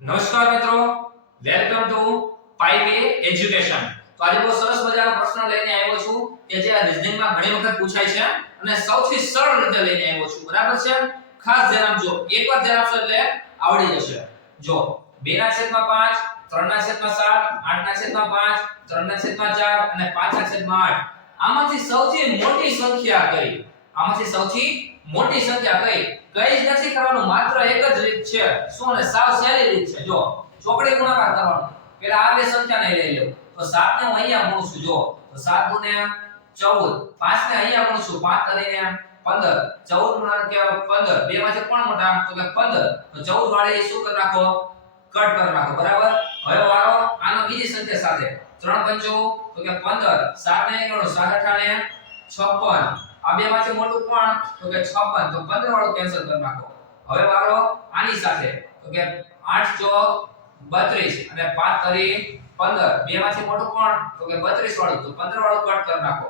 નમસ્કાર મિત્રો. Welcome to પાઈવે education તો આજે બહુ સરસ મજાનો પ્રશ્ન લઈને આવ્યો છું કે જે આ રીઝનિંગમાં ઘણી વખત પૂછાય છે અને સૌથી સરળ રીતે લઈને આવ્યો છું. બરાબર છે? ખાસ ધ્યાન આપજો. એકવાર ધ્યાન આપશો એટલે આવડી જશે. જો 2 ના છેદમાં 5 3 ના છેદમાં 7 8 ના છેદમાં 5 3 ના છેદમાં 4 અને 5 ના છેદમાં 8 આમાંથી સૌથી મોટી સંખ્યા કઈ? આમાંથી સૌથી મોટી સંખ્યા કઈ? કઈ જ નથી કરવાનું માત્ર એક જ રીત છે. શું ને સાવ સહેલી રીત છે? જો ચોકડી ગુણાકાર કરવાનો. પેલા આ બે સંખ્યાને લઈ લો. તો 7 ને હું અહીંયા છું. જો, તો 7 ગુણ્યા 14 5 ને અહીંયા છું. 5 કરીને 15 14 ગુણ્યા કે 15 બે માંથી કોણ મોટા? તો કે 15 તો 14 વાળે શું કરી નાખો? કટ કરી નાખો. બરાબર? હવે વાળો આનો બીજી સંખ્યા સાથે. 3 પંચો, તો કે 15 7 ને ગણો 7 અઠાણે 56 આ બે માંથી મોટું કોણ? તો કે 56 તો 15 વાળું કેન્સલ કરી નાખો. હવે વાળો આની સાથે. તો કે 8 ચોક 32 અને 5 તરી 15 બે માંથી મોટું કોણ? તો કે 32 વાળું તો 15 વાળું કટ કરી નાખો.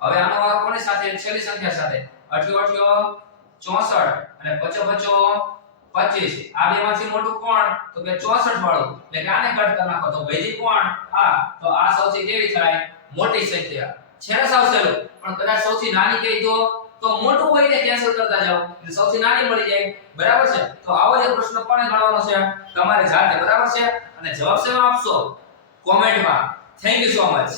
હવે આનો વાળો કોની સાથે? છેલ્લી સંખ્યા સાથે. અઠ્યો અઠ્યો 64 અને પચો પચો 25 આ બે માંથી મોટું કોણ? તો કે 64 વાળું એટલે કે આને કટ કરી નાખો. તો વૈધી કોણ? આ તો આ સૌથી કેવી થાય? મોટી સંખ્યા. છે ને સાવ સહેલું પણ કદાચ સૌથી નાની કહી દો, તો મોટું કોઈને કેન્સલ કરતા જાઓ? એટલે સૌથી નાની મળી જાય. બરાબર છે? તો આવો જ પ્રશ્ન પણ ગણવાનો છે? તમારે જાતે. બરાબર છે? અને જવાબ શેમાં આપશો? કોમેન્ટમાં. Thank you so much